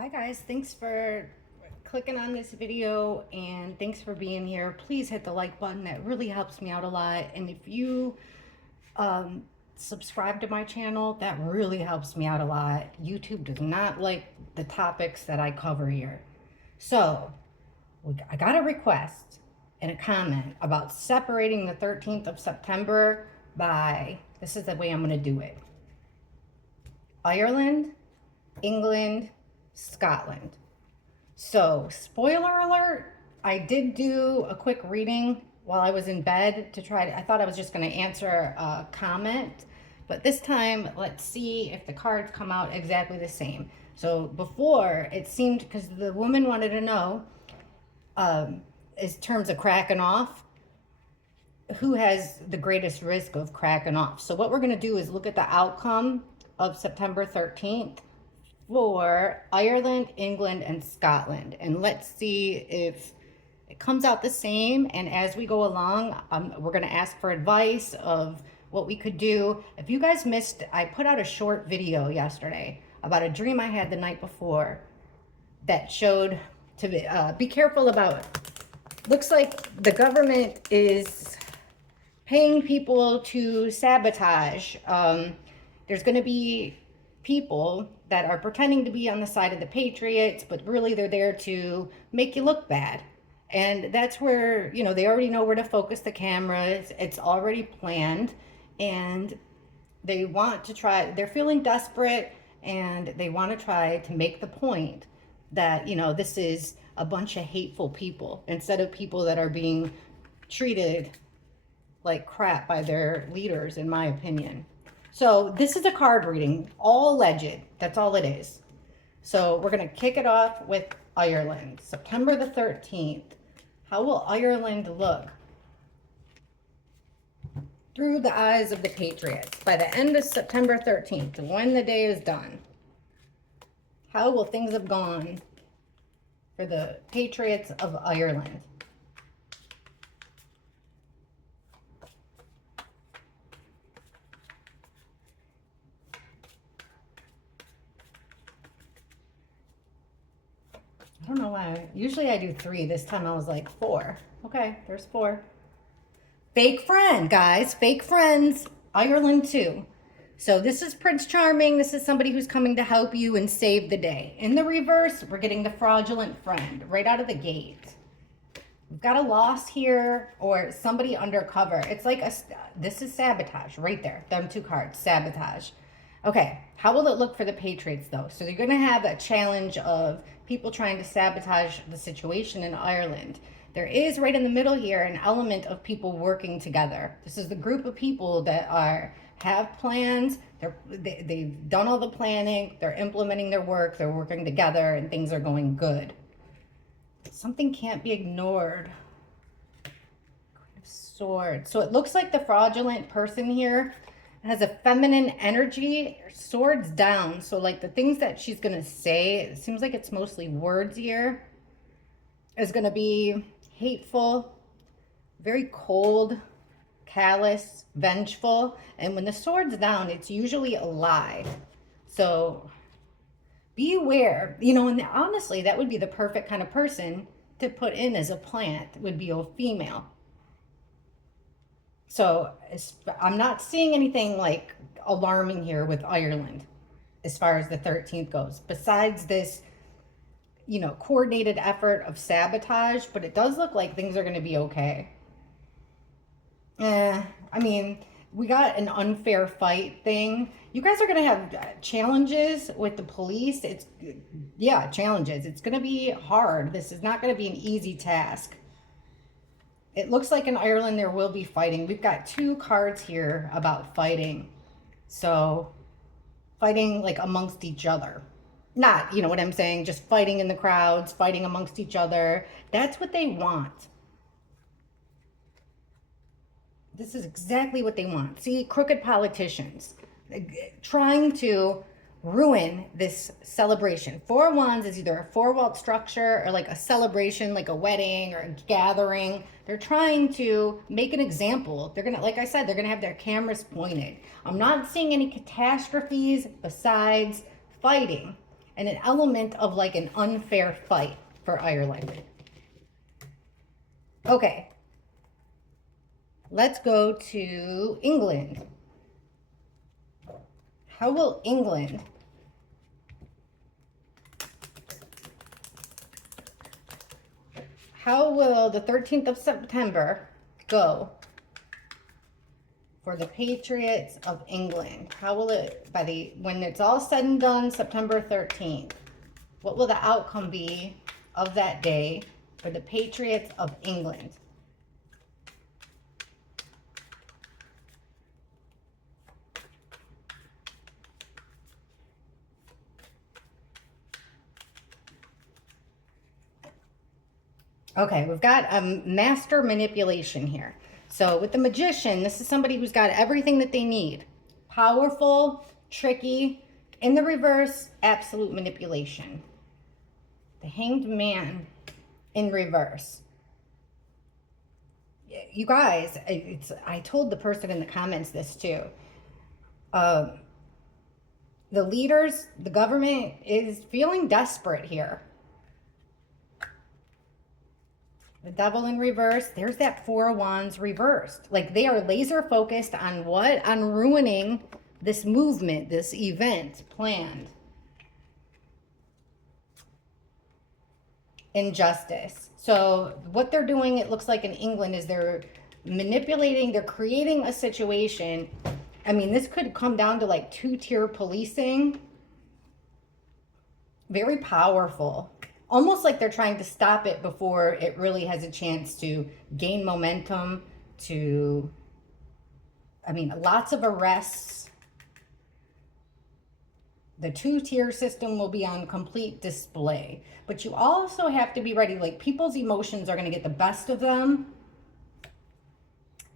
Hi guys, thanks for clicking on this video and thanks for being here. Please hit the like button, that really helps me out a lot. And if you um, subscribe to my channel, that really helps me out a lot. YouTube does not like the topics that I cover here. So I got a request and a comment about separating the 13th of September by, this is the way I'm going to do it: Ireland, England, Scotland. So, spoiler alert, I did do a quick reading while I was in bed to try to, I thought I was just going to answer a comment, but this time let's see if the cards come out exactly the same. So, before it seemed, because the woman wanted to know, in terms of cracking off, who has the greatest risk of cracking off. So, what we're going to do is look at the outcome of September 13th for Ireland, England, and Scotland. And let's see if it comes out the same. And as we go along, we're going to ask for advice of what we could do. If you guys missed, I put out a short video yesterday about a dream I had the night before that showed to be careful about. Looks like the government is paying people to sabotage. There's going to be people that are pretending to be on the side of the Patriots, but really they're there to make you look bad. And that's where, they already know where to focus the cameras. It's already planned. And they want to try, they're feeling desperate, and they want to try to make the point that, this is a bunch of hateful people instead of people that are being treated like crap by their leaders, in my opinion. So this is a card reading, all alleged. That's all it is. So we're going to kick it off with Ireland. September the 13th. How will Ireland look through the eyes of the Patriots by the end of September 13th, when the day is done? How will things have gone for the Patriots of Ireland? I don't know why. Usually I do 3. This time I was like 4. Okay, there's 4. Fake friend, guys. Fake friends. Ireland too. So this is Prince Charming. This is somebody who's coming to help you and save the day. In the reverse, we're getting the fraudulent friend right out of the gate. We've got a loss here, or somebody undercover. It's like this is sabotage right there. Them 2 cards, sabotage. Okay, how will it look for the Patriots though? So you're going to have a challenge of people trying to sabotage the situation in Ireland. There is right in the middle here an element of people working together. This is the group of people that have plans. They've done all the planning. They're implementing their work. They're working together, and things are going good. Something can't be ignored. Queen of Swords. So it looks like the fraudulent person here has a feminine energy. Swords down. So like the things that she's going to say, it seems like it's mostly words here, is going to be hateful, very cold, callous, vengeful. And when the sword's down, it's usually a lie. So be aware, and honestly, that would be the perfect kind of person to put in as a plant, would be a female. So I'm not seeing anything like alarming here with Ireland as far as the 13th goes, besides this, coordinated effort of sabotage, but it does look like things are going to be okay. I mean, we got an unfair fight thing. You guys are going to have challenges with the police. Challenges. It's going to be hard. This is not going to be an easy task. It looks like in Ireland there will be fighting. We've got 2 cards here about fighting. So, fighting like amongst each other. Not, you know what I'm saying, just fighting in the crowds, fighting amongst each other. That's what they want. This is exactly what they want. See, crooked politicians trying to ruin this celebration. 4 of Wands is either a 4-walled structure or like a celebration, like a wedding or a gathering. They're trying to make an example. They're gonna, like I said, they're gonna have their cameras pointed. I'm not seeing any catastrophes besides fighting. and an element of like an unfair fight for Ireland. Okay, let's go to England. How will England how will the 13th of September go for the Patriots of England? How will it, when it's all said and done, September 13th, what will the outcome be of that day for the Patriots of England? Okay, we've got master manipulation here. So with the magician, this is somebody who's got everything that they need. Powerful, tricky, in the reverse, absolute manipulation. The Hanged Man in reverse. You guys, I told the person in the comments this too. The leaders, the government is feeling desperate here. The Devil in reverse. There's that Four of Wands reversed. Like they are laser focused on what? On ruining this movement, this event planned. Injustice. So what they're doing, it looks like in England, is they're manipulating, they're creating a situation. I mean, this could come down to like two-tier policing. Very powerful. Almost like they're trying to stop it before it really has a chance to gain momentum, lots of arrests. The two-tier system will be on complete display. But you also have to be ready. Like, people's emotions are going to get the best of them.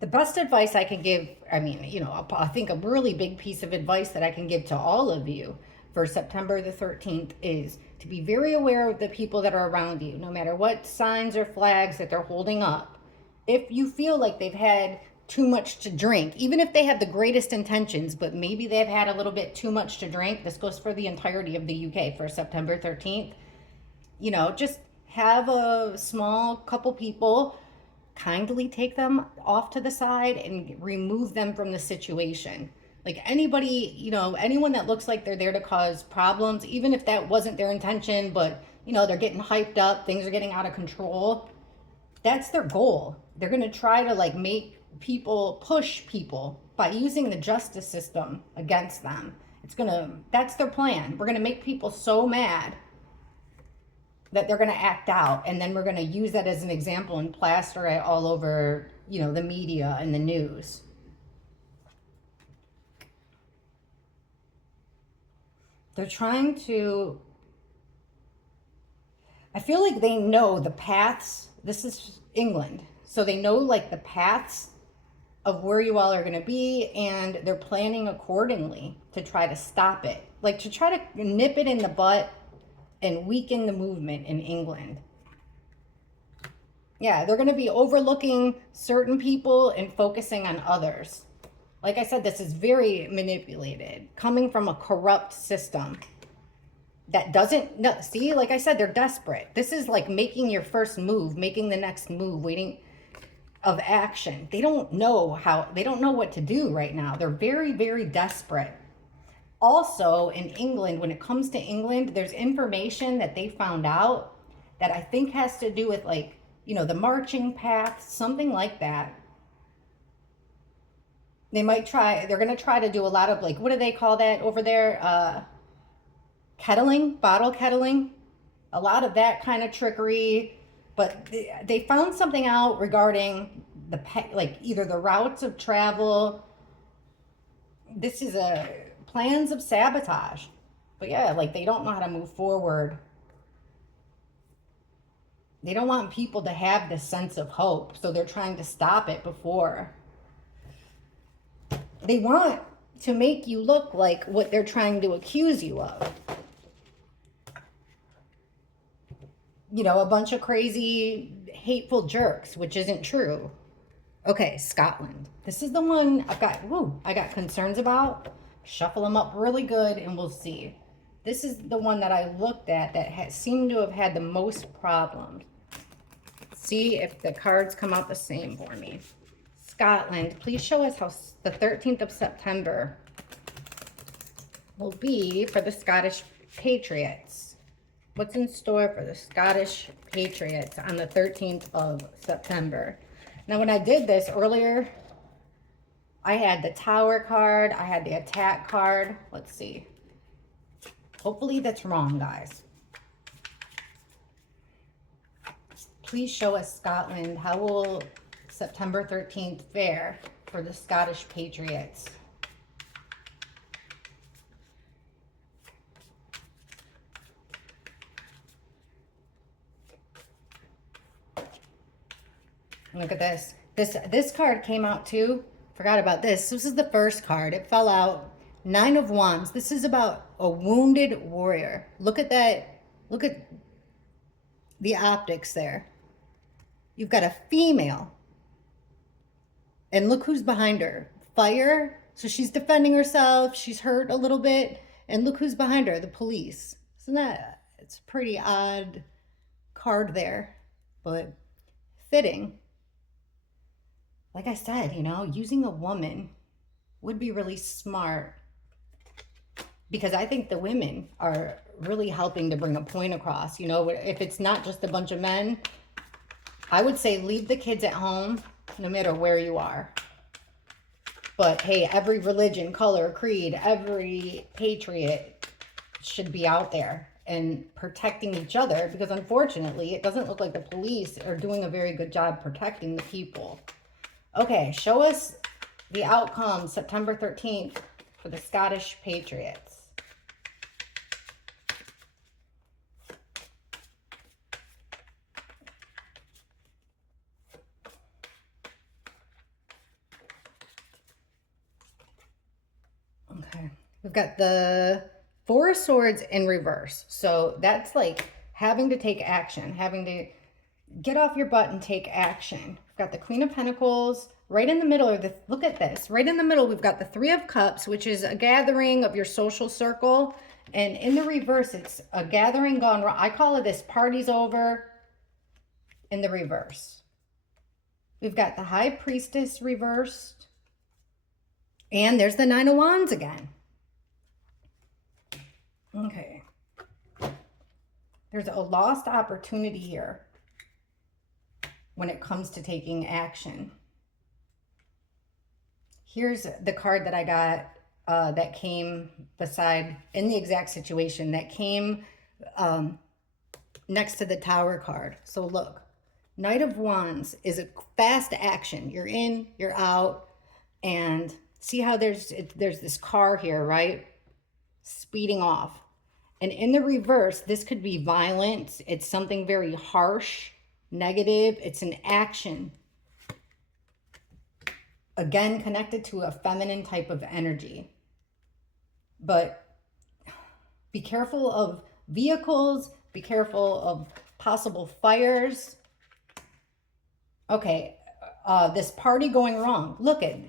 The best advice I can give, I think a really big piece of advice that I can give to all of you for September the 13th is to be very aware of the people that are around you, no matter what signs or flags that they're holding up. If you feel like they've had too much to drink, even if they have the greatest intentions, but maybe they've had a little bit too much to drink, this goes for the entirety of the UK for September 13th, just have a small couple people, kindly take them off to the side and remove them from the situation. Like anybody, anyone that looks like they're there to cause problems, even if that wasn't their intention, but, they're getting hyped up, things are getting out of control. That's their goal. They're going to try to make people, push people by using the justice system against them. That's their plan. We're going to make people so mad that they're going to act out. And then we're going to use that as an example and plaster it all over, the media and the news. They're trying to, I feel like they know the paths. This is England. So they know the paths of where you all are going to be, and they're planning accordingly to try to stop it. To try to nip it in the butt and weaken the movement in England. Yeah, they're going to be overlooking certain people and focusing on others. Like I said, this is very manipulated, coming from a corrupt system that doesn't, no, see, like I said, they're desperate. This is like making your first move, making the next move, waiting of action. They don't know what to do right now. They're very, very desperate. Also in England, when it comes to England, there's information that they found out that I think has to do with the marching path, something like that. They're going to try to do a lot of what do they call that over there? Kettling, bottle kettling. A lot of that kind of trickery. But they found something out regarding either the routes of travel. This is plans of sabotage. But yeah, they don't know how to move forward. They don't want people to have this sense of hope. So they're trying to stop it before. They want to make you look like what they're trying to accuse you of. A bunch of crazy, hateful jerks, which isn't true. Okay, Scotland. This is the one I got concerns about. Shuffle them up really good and we'll see. This is the one that I looked at that seemed to have had the most problems. See if the cards come out the same for me. Scotland, please show us how the 13th of September will be for the Scottish Patriots. What's in store for the Scottish Patriots on the 13th of September? Now, when I did this earlier, I had the Tower card, I had the Attack card. Let's see. Hopefully that's wrong, guys. Please show us Scotland. How will September 13th fare for the Scottish Patriots? Look at this. This card came out too. Forgot about this. This is the first card. It fell out. 9 of Wands. This is about a wounded warrior. Look at that. Look at the optics there. You've got a female. And look who's behind her. Fire. So she's defending herself. She's hurt a little bit. And look who's behind her. The police. Isn't that? It's a pretty odd card there. But fitting. Like I said, you know, using a woman would be really smart, because I think the women are really helping to bring a point across. You know, if it's not just a bunch of men, I would say leave the kids at home no matter where you are. But hey, every religion, color, creed, every patriot should be out there and protecting each other, because unfortunately it doesn't look like the police are doing a very good job protecting the people. Okay, show us the outcome September 13th for the Scottish Patriots. Okay, we've got the Four of Swords in reverse. So that's like having to take action, having to get off your butt and take action. We've got the Queen of Pentacles right in the middle. Look at this. Right in the middle, we've got the Three of Cups, which is a gathering of your social circle. And in the reverse, it's a gathering gone wrong. I call it this party's over in the reverse. We've got the High Priestess reversed. And there's the Nine of Wands again. Okay. There's a lost opportunity here when it comes to taking action. Here's the card that I got that came beside, in the exact situation, that came next to the Tower card. So look, Knight of Wands is a fast action. You're in, you're out, and see how there's this car here, right? Speeding off. And in the reverse, this could be violent. It's something very harsh, negative. It's an action. Again, connected to a feminine type of energy. But be careful of vehicles. Be careful of possible fires. Okay, this party going wrong. Look at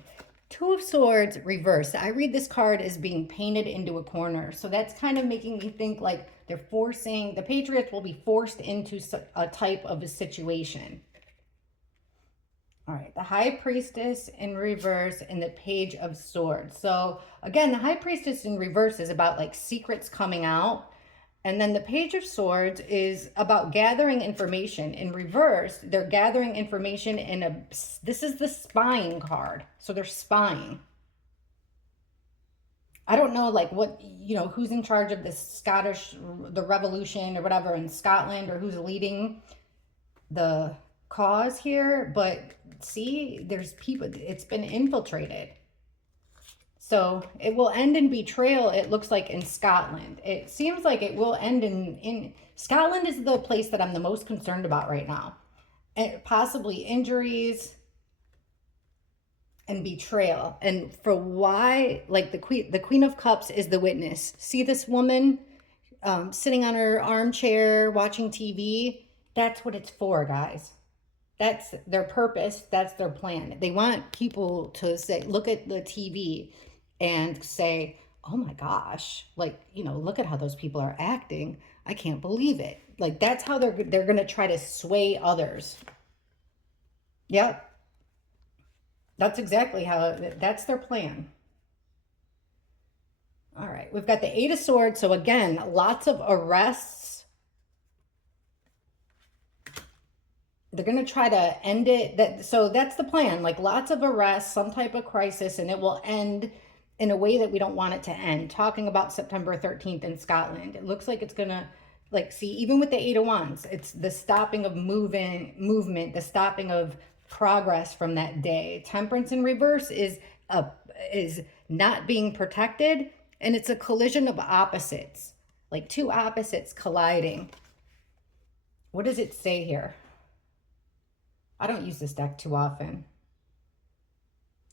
Two of Swords reversed. I read this card as being painted into a corner. So that's kind of making me think like they're forcing, the Patriots will be forced into a type of a situation. All right, the High Priestess in reverse and the Page of Swords. So again, the High Priestess in reverse is about like secrets coming out. And then the Page of Swords is about gathering information. In reverse, they're gathering information in this is the spying card. So they're spying. I don't know like what, you know, who's in charge of this the revolution or whatever in Scotland, or who's leading the cause here. But see, there's people, it's been infiltrated. So it will end in betrayal, it looks like, in Scotland. It seems like it will end in Scotland is the place that I'm the most concerned about right now. And possibly injuries and betrayal. And for why, like the Queen of Cups is the witness. See this woman sitting on her armchair watching TV? That's what it's for, guys. That's their purpose. That's their plan. They want people to say, look at the TV and say, oh my gosh, like, look at how those people are acting. I can't believe it. Like, that's how they're going to try to sway others. Yep. That's exactly that's their plan. All right, we've got the Eight of Swords. So again, lots of arrests. They're going to try to end it. So that's the plan. Like lots of arrests, some type of crisis, and it will end in a way that we don't want it to end. Talking about September 13th in Scotland, it looks like it's going to, like, see, even with the Eight of Wands, it's the stopping of movement, the stopping of progress from that day. Temperance in reverse is not being protected, and it's a collision of opposites, like two opposites colliding. What does it say here? I don't use this deck too often.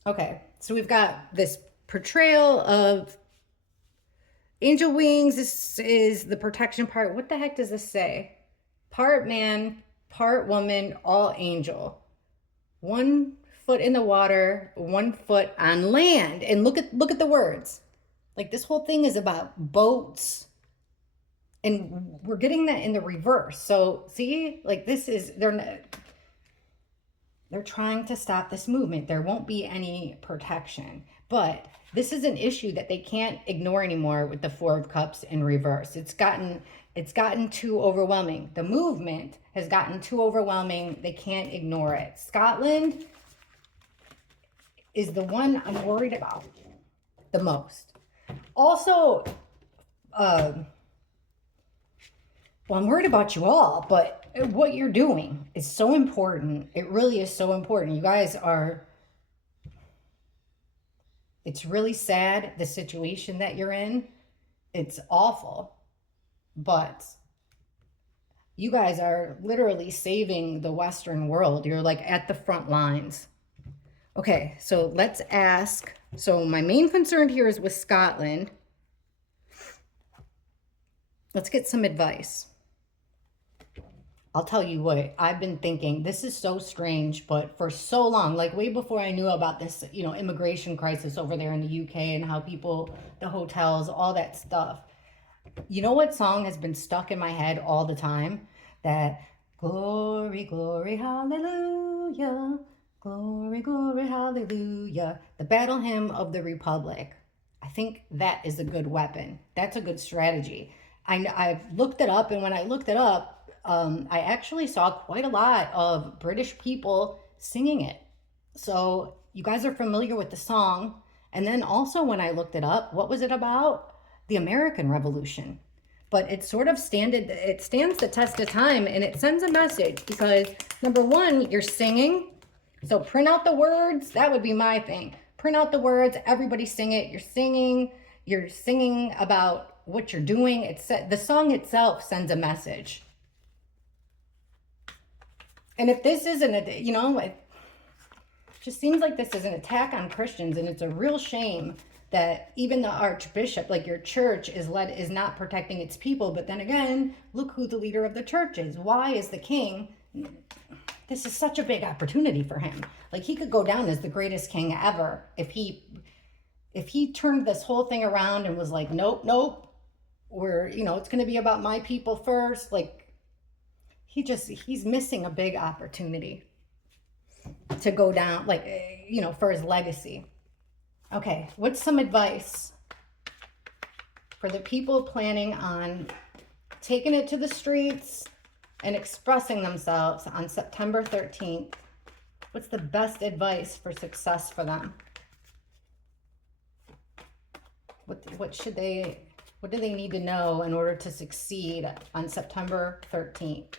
Okay, so we've got this portrayal of angel wings. This is the protection part. What the heck does this say? Part man, part woman, all angel. 1 foot in the water, 1 foot on land. And look at the words. Like, this whole thing is about boats. And we're getting that in the reverse. So see, like, this is, they're trying to stop this movement. There won't be any protection. But this is an issue that they can't ignore anymore with the Four of Cups in reverse. It's gotten too overwhelming. The movement has gotten too overwhelming. They can't ignore it. Scotland is the one I'm worried about the most. Also, well, I'm worried about you all, but what you're doing is so important. It really is so important. You guys are, it's really sad, the situation that you're in. It's awful, but you guys are literally saving the Western world. You're like at the front lines. Okay, so let's ask. So my main concern here is with Scotland. Let's get some advice. I'll tell you what, I've been thinking, this is so strange, but for so long, like way before I knew about this, immigration crisis over there in the UK and how people, the hotels, all that stuff. You know what song has been stuck in my head all the time? That glory, glory, hallelujah, glory, glory, hallelujah. The Battle Hymn of the Republic. I think that is a good weapon. That's a good strategy. I've looked it up, and when I looked it up, I actually saw quite a lot of British people singing it. So you guys are familiar with the song. And then also when I looked it up, what was it about? The American Revolution. But it sort of stands the test of time, and it sends a message because, number one, you're singing. So print out the words. That would be my thing. Print out the words. Everybody sing it. You're singing. You're singing about what you're doing. The song itself sends a message. And if this isn't, it just seems like this is an attack on Christians, and it's a real shame that even the archbishop, like your church, is not protecting its people. But then again, look who the leader of the church is. Why is the king? This is such a big opportunity for him. Like, he could go down as the greatest king ever if he turned this whole thing around and was like, nope, it's going to be about my people first. Like, he's missing a big opportunity to go down, like, for his legacy. Okay, what's some advice for the people planning on taking it to the streets and expressing themselves on September 13th? What's the best advice for success for them? What do they need to know in order to succeed on September 13th?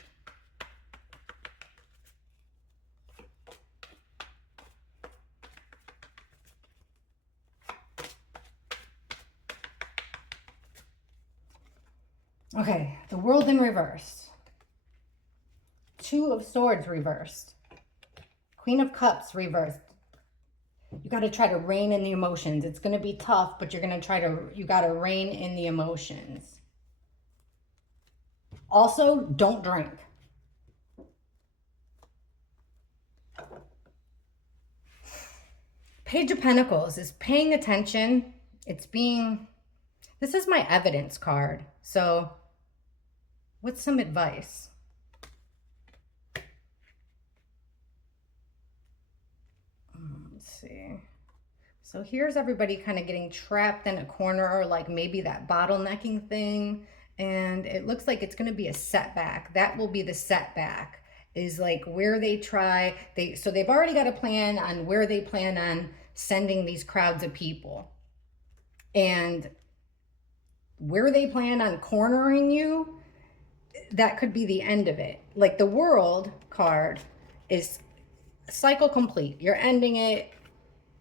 Okay, the World in reverse. Two of Swords reversed. Queen of Cups reversed. You got to try to rein in the emotions. It's going to be tough, but you got to rein in the emotions. Also, don't drink. Page of Pentacles is paying attention. It's being This is my evidence card. So what's some advice? Let's see. So here's everybody kind of getting trapped in a corner, or like maybe that bottlenecking thing. And it looks like it's going to be a setback. That will be the setback, is like where they try. So they've already got a plan on where they plan on sending these crowds of people. And where they plan on cornering you, that could be the end of it. Like the World card is cycle complete. You're ending it.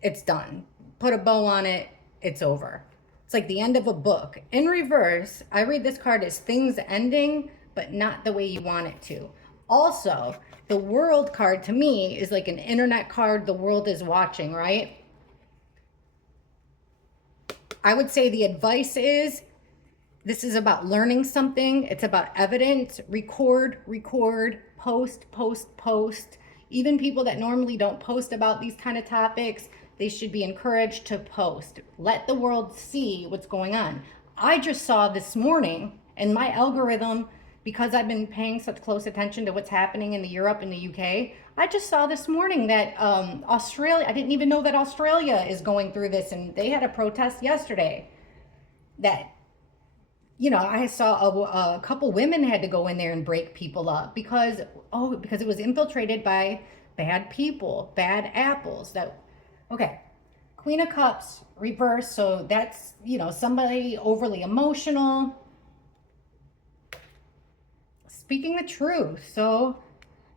It's done. Put a bow on it. It's over. It's like the end of a book. In reverse, I read this card as things ending, but not the way you want it to. Also, the World card to me is like an internet card. The world is watching, right? I would say the advice is, this is about learning something. It's about evidence. Record, post, post, post. Even people that normally don't post about these kind of topics, they should be encouraged to post. Let the world see what's going on. I just saw this morning in my algorithm, because I've been paying such close attention to what's happening in Europe and the UK, I just saw this morning that Australia, I didn't even know that Australia is going through this, and they had a protest yesterday that, you know, I saw a couple women had to go in there and break people up because it was infiltrated by bad people, bad apples. Okay. Queen of Cups, reverse. So that's, you know, somebody overly emotional. Speaking the truth. So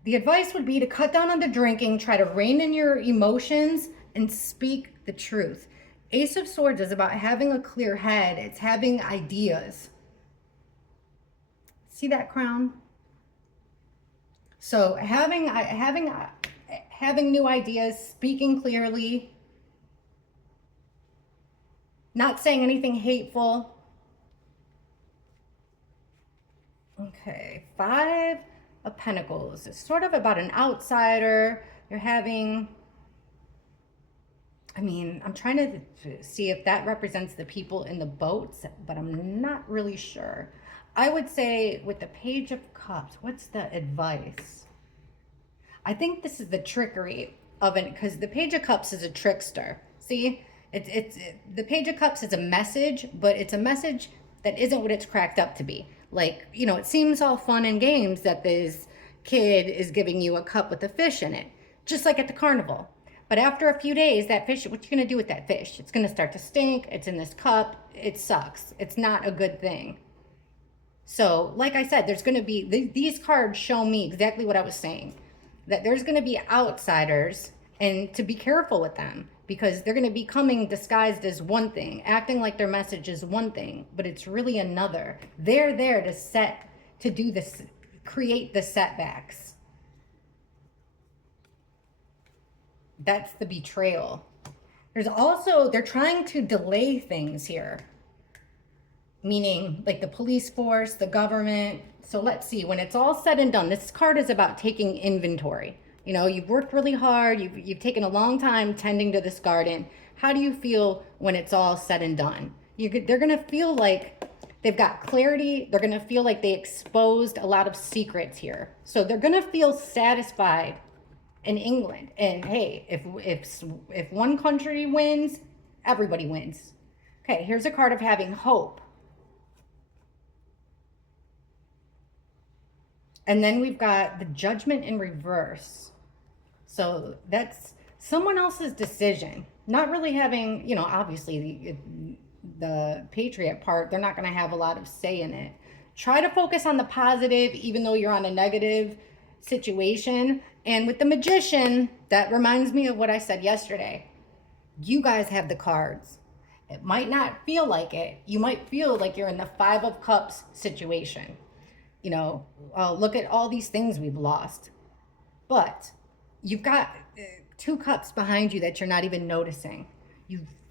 the advice would be to cut down on the drinking, try to rein in your emotions, and speak the truth. Ace of Swords is about having a clear head. It's having ideas. See that crown? So having new ideas, speaking clearly, not saying anything hateful. Okay, Five of Pentacles. It's sort of about an outsider. You're having, I mean, I'm trying to see if that represents the people in the boats, but I'm not really sure. I would say with the Page of Cups, what's the advice? I think this is the trickery of it, because the Page of Cups is a trickster. See, it's the Page of Cups is a message, but it's a message that isn't what it's cracked up to be. Like, you know, it seems all fun and games that this kid is giving you a cup with a fish in it, just like at the carnival. But after a few days, that fish, what you gonna do with that fish? It's gonna start to stink. It's in this cup. It sucks. It's not a good thing. So, like I said, there's going to be, these cards show me exactly what I was saying, that there's going to be outsiders, and to be careful with them, because they're going to be coming disguised as one thing, acting like their message is one thing, but it's really another. They're there to do this, create the setbacks. That's the betrayal. There's also, they're trying to delay things here. Meaning like the police force, the government. So let's see, when it's all said and done, this card is about taking inventory. You know, you've worked really hard. You've taken a long time tending to this garden. How do you feel when it's all said and done? They're going to feel like they've got clarity. They're going to feel like they exposed a lot of secrets here. So they're going to feel satisfied in England. And hey, if one country wins, everybody wins. Okay, here's a card of having hope. And then we've got the Judgment in reverse. So that's someone else's decision. Not really having, you know, obviously the Patriot part, they're not going to have a lot of say in it. Try to focus on the positive, even though you're on a negative situation. And with the Magician, that reminds me of what I said yesterday. You guys have the cards. It might not feel like it. You might feel like you're in the Five of Cups situation. You know, look at all these things we've lost. But you've got two cups behind you that you're not even noticing.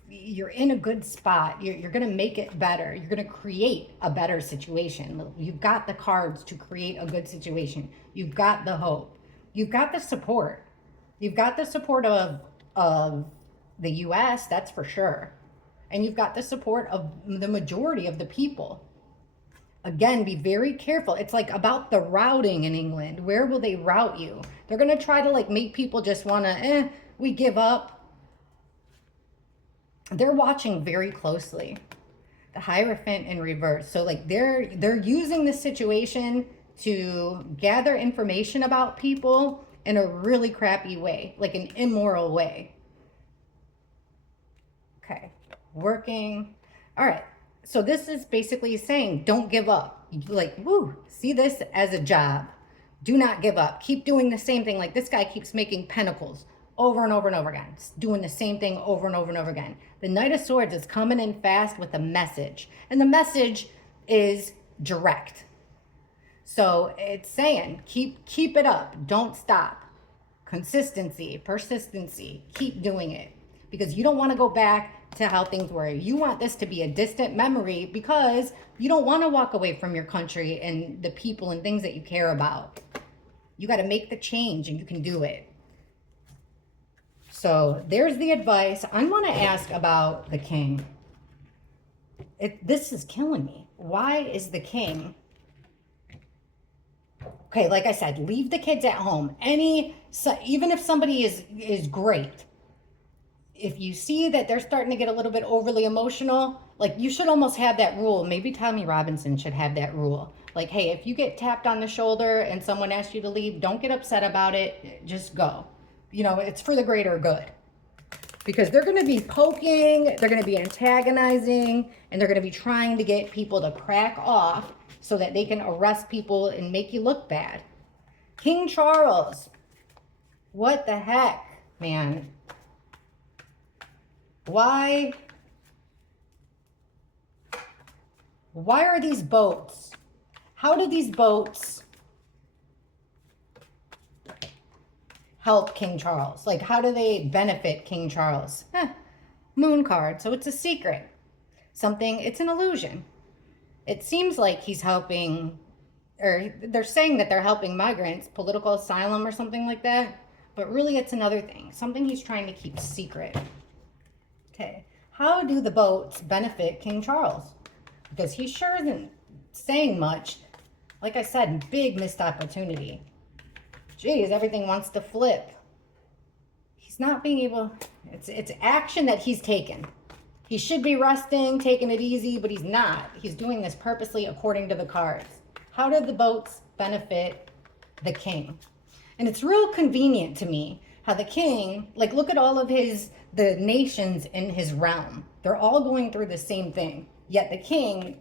You're in a good spot. You're going to make it better. You're going to create a better situation. You've got the cards to create a good situation. You've got the hope. You've got the support. You've got the support of the U.S., that's for sure. and you've got the support of the majority of the people. Again, be very careful. It's like about the routing in England. Where will they route you? They're going to try to like make people just want to, we give up. They're watching very closely. The Hierophant in reverse. So like they're using this situation to gather information about people in a really crappy way, like an immoral way. Okay, working. All right. So this is basically saying don't give up. Like, woo, see this as a job. Do not give up. Keep doing the same thing. Like this guy keeps making pentacles over and over and over again, doing the same thing over and over and over again. The Knight of Swords is coming in fast with a message, and the message is direct. So it's saying keep it up, don't stop. Consistency, persistency, keep doing it, because you don't want to go back to how things were. You want this to be a distant memory because you don't want to walk away from your country and the people and things that you care about. You got to make the change, and you can do it. So there's the advice. I'm going to ask about the King. This is killing me. Why is the King? Okay, like I said, leave the kids at home. Even if somebody is great, if you see that they're starting to get a little bit overly emotional, like you should almost have that rule. Maybe Tommy Robinson should have that rule. Like, hey, if you get tapped on the shoulder and someone asks you to leave, don't get upset about it. Just go. You know, it's for the greater good. Because they're going to be poking, they're going to be antagonizing, and they're going to be trying to get people to crack off so that they can arrest people and make you look bad. King Charles. What the heck, man? Why are these boats? How do these boats help King Charles? Like, how do they benefit King Charles? Moon card, so it's a secret. It's an illusion. It seems like he's helping, or they're saying that they're helping migrants, political asylum or something like that. But really it's another thing, something he's trying to keep secret. Okay, how do the boats benefit King Charles? Because he sure isn't saying much. Like I said, big missed opportunity. Geez, everything wants to flip. He's not being able, it's action that he's taken. He should be resting, taking it easy, but he's not. He's doing this purposely according to the cards. How did the boats benefit the King? And it's real convenient to me how the King, like look at all of the nations in his realm. They're all going through the same thing. Yet the King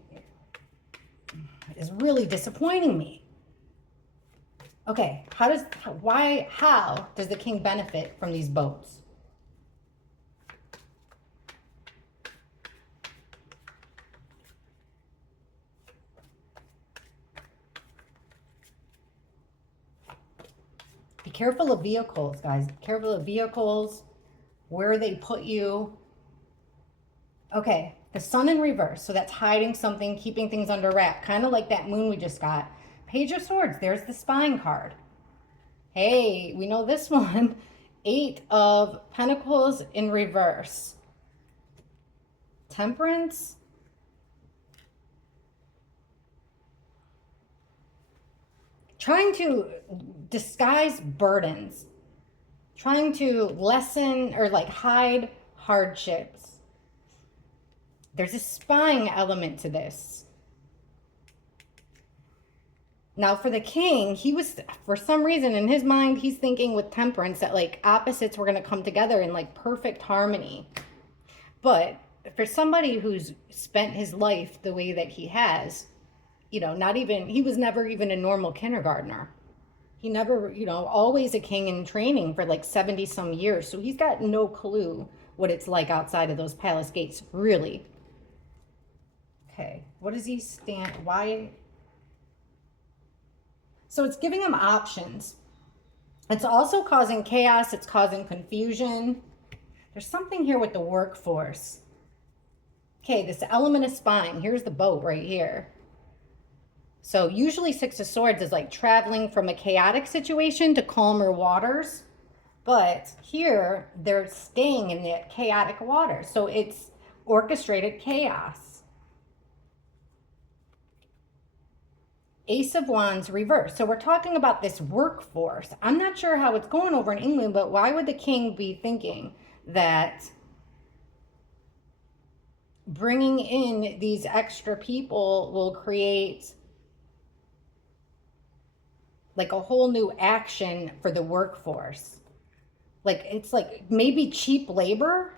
is really disappointing me. Okay, how does the King benefit from these boats? Be careful of vehicles, guys. Be careful of vehicles, where they put you. Okay, the Sun in reverse. So that's hiding something, keeping things under wrap. Kind of like that moon we just got. Page of Swords, there's the spying card. Hey, we know this one. 8 of Pentacles in reverse. Temperance. Trying to disguise burdens. Trying to lessen or like hide hardships. There's a spying element to this. Now for the King, he was, for some reason in his mind, he's thinking with Temperance that like opposites were going to come together in like perfect harmony. But for somebody who's spent his life the way that he has, you know, he was never even a normal kindergartner. He never, you know, always a king in training for like 70 some years. So he's got no clue what it's like outside of those palace gates, really. Okay, what does he stand, why? So it's giving him options. It's also causing chaos. It's causing confusion. There's something here with the workforce. Okay, this element of spying. Here's the boat right here. So usually 6 of Swords is like traveling from a chaotic situation to calmer waters. But here, they're staying in that chaotic water. So it's orchestrated chaos. Ace of Wands reversed. So we're talking about this workforce. I'm not sure how it's going over in England, but why would the king be thinking that bringing in these extra people will create like a whole new action for the workforce? Like, it's like maybe cheap labor,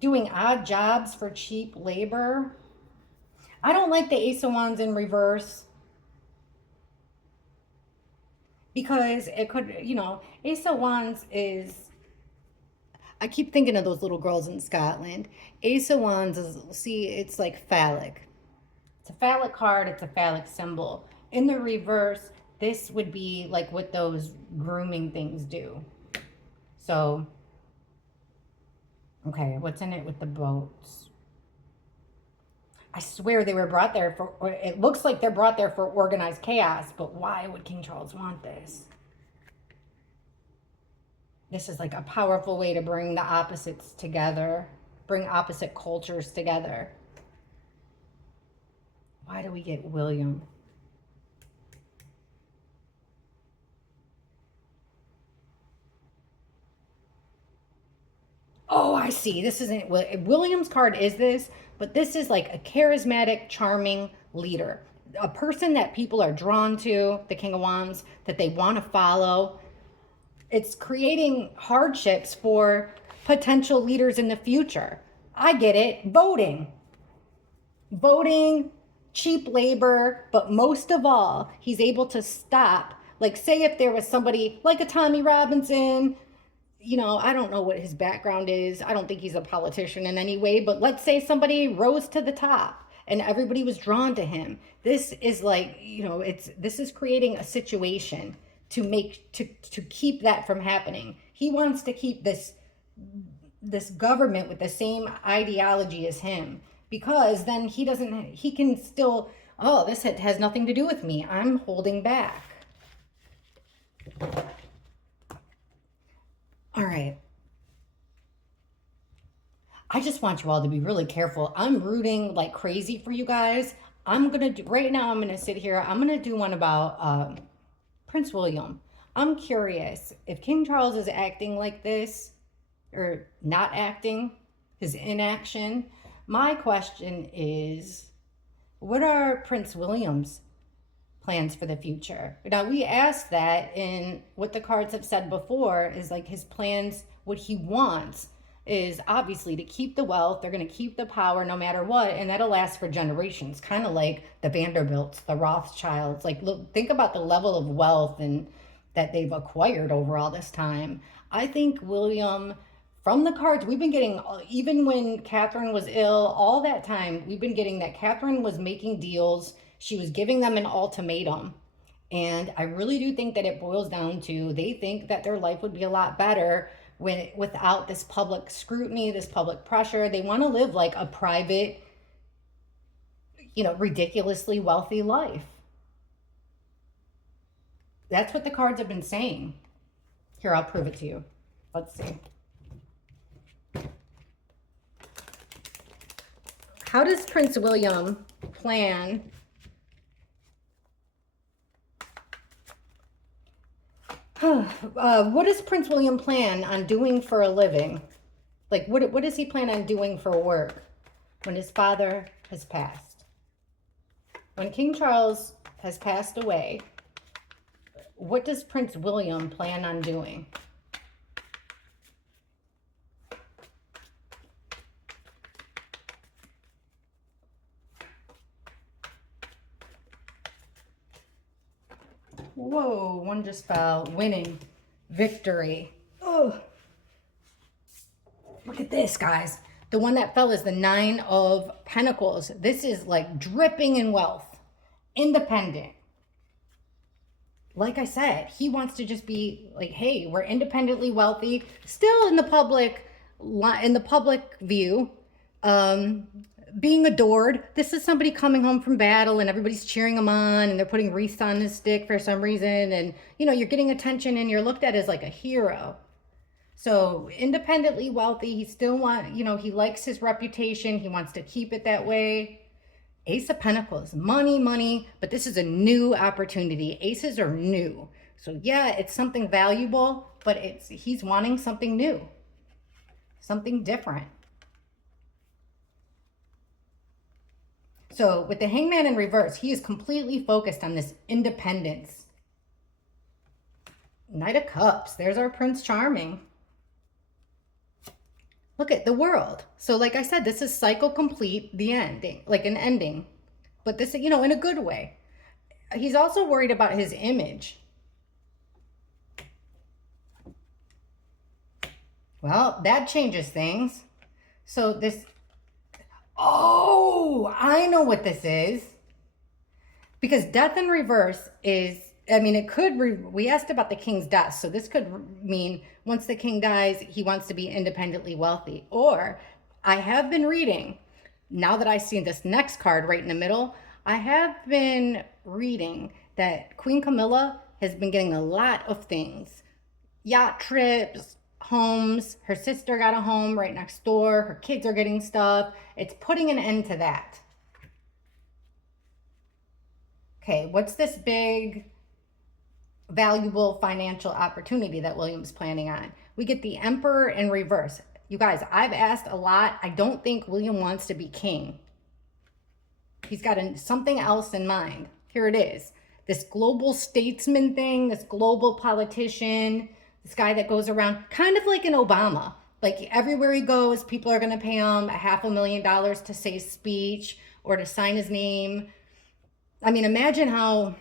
doing odd jobs for cheap labor. I don't like the Ace of Wands in reverse because it could, Ace of Wands is, I keep thinking of those little girls in Scotland. Ace of Wands is, see, it's like phallic. It's a phallic card, it's a phallic symbol. In the reverse, this would be like what those grooming things do. So, okay, what's in it with the boats? I swear they were brought there for, or it looks like they're brought there for organized chaos, but why would King Charles want this? This is like a powerful way to bring the opposites together, bring opposite cultures together. Why do we get William? Oh, I see. This isn't William's card is this, but this is like a charismatic, charming leader. A person that people are drawn to, the King of Wands, that they want to follow. It's creating hardships for potential leaders in the future. I get it. Voting, cheap labor, but most of all, he's able to stop. Like, say if there was somebody like a Tommy Robinson, I don't know what his background is. I don't think he's a politician in any way, but let's say somebody rose to the top and everybody was drawn to him. This is like, this is creating a situation to keep that from happening. He wants to keep this government with the same ideology as him, because then he can still, oh, this has nothing to do with me. I'm holding back. All right. I just want you all to be really careful. I'm rooting like crazy for you guys. Right now I'm going to sit here. I'm going to do one about Prince William. I'm curious if King Charles is acting like this or not acting, his inaction. My question is, what are Prince William's plans for the future? Now, we asked that, and what the cards have said before is like his plans, what he wants is obviously to keep the wealth. They're going to keep the power no matter what, and that'll last for generations, kind of like the Vanderbilts, the Rothschilds. Like, look, think about the level of wealth and that they've acquired over all this time. I think William, from the cards we've been getting, even when Catherine was ill, all that time we've been getting that Catherine was making deals. She was giving them an ultimatum. And I really do think that it boils down to they think that their life would be a lot better without this public scrutiny, this public pressure. They want to live like a private, ridiculously wealthy life. That's what the cards have been saying. Here, I'll prove it to you. Let's see. How does Prince William plan what does Prince William plan on doing for a living? Like, what does he plan on doing for work when his father has passed? When King Charles has passed away, what does Prince William plan on doing? Whoa, one just fell. Winning. Victory. Oh. Look at this, guys. The one that fell is the 9 of Pentacles. This is like dripping in wealth. Independent. Like I said, he wants to just be like, hey, we're independently wealthy, still in the public view, being adored. This is somebody coming home from battle and everybody's cheering him on and they're putting wreaths on his stick for some reason. And, you're getting attention and you're looked at as like a hero. So independently wealthy, he still he likes his reputation. He wants to keep it that way. Ace of Pentacles, money, money, but this is a new opportunity. Aces are new. So yeah, it's something valuable, but he's wanting something new, something different. So with the Hangman in reverse, he is completely focused on this independence. Knight of Cups, there's our Prince Charming. Look at the World. So like I said, this is cycle complete, the ending, like an ending. But this, in a good way. He's also worried about his image. Well, that changes things. So this, oh, I know what this is. Because death in reverse is, it could, we asked about the king's death. So this could mean once the king dies, he wants to be independently wealthy. Or I have been reading, now that I see this next card right in the middle, I have been reading that Queen Camilla has been getting a lot of things. Yacht trips, homes, her sister got a home right next door, her kids are getting stuff. It's putting an end to that. Okay, what's this big valuable financial opportunity that William's planning on? We get the Emperor in reverse. You guys, I've asked a lot. I don't think William wants to be king. He's got something else in mind. Here it is. This global statesman thing, this global politician, this guy that goes around kind of like an Obama. Like everywhere he goes, people are going to pay him $500,000 to say a speech or to sign his name. Imagine how...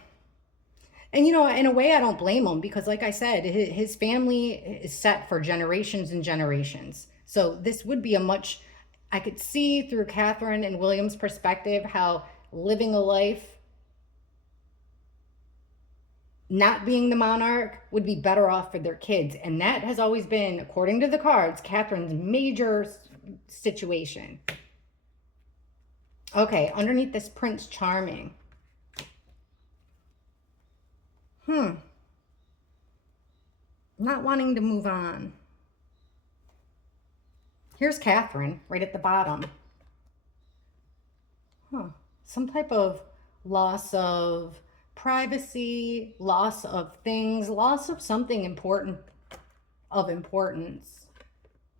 And, in a way, I don't blame him because, like I said, his family is set for generations and generations. So this would be I could see through Catherine and William's perspective how living a life, not being the monarch, would be better off for their kids. And that has always been, according to the cards, Catherine's major situation. Okay, underneath this Prince Charming. Not wanting to move on. Here's Catherine right at the bottom. Some type of loss of privacy, loss of things, loss of something important, of importance.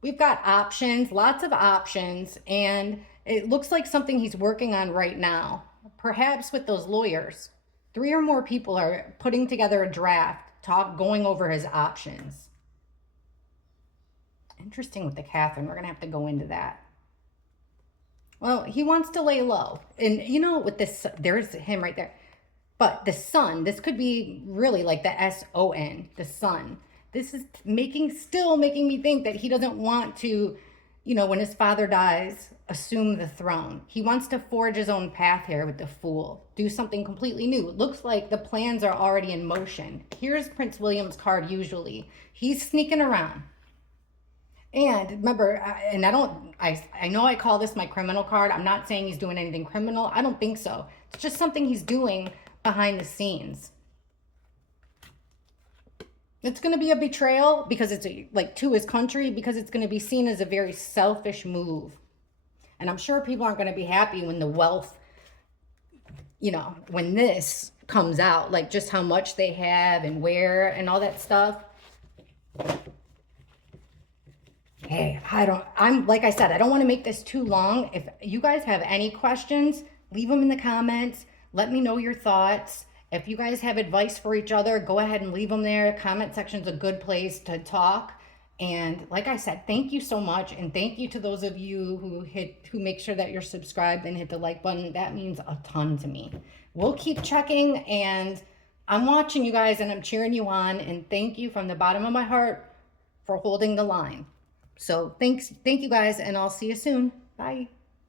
We've got options, lots of options, and it looks like something he's working on right now, perhaps with those lawyers. 3 or more people are putting together a draft, going over his options. Interesting with the Catherine. We're going to have to go into that. Well, he wants to lay low. And with this, there's him right there. But the sun, this could be really like the S-O-N, the sun. This is still making me think that he doesn't want to, when his father dies, assume the throne. He wants to forge his own path here with the Fool. Do something completely new. It looks like the plans are already in motion. Here's Prince William's card usually. He's sneaking around. And remember, I know I call this my criminal card. I'm not saying he's doing anything criminal. I don't think so. It's just something he's doing behind the scenes. It's going to be a betrayal because it's to his country, because it's going to be seen as a very selfish move. And I'm sure people aren't going to be happy when the wealth, when this comes out, like just how much they have and where and all that stuff. Hey, like I said, I don't want to make this too long. If you guys have any questions, leave them in the comments. Let me know your thoughts. If you guys have advice for each other, go ahead and leave them there. Comment section's a good place to talk. And like I said, thank you so much. And thank you to those of you who make sure that you're subscribed and hit the like button. That means a ton to me. We'll keep checking, and I'm watching you guys and I'm cheering you on. And thank you from the bottom of my heart for holding the line. So thank you guys, and I'll see you soon. Bye.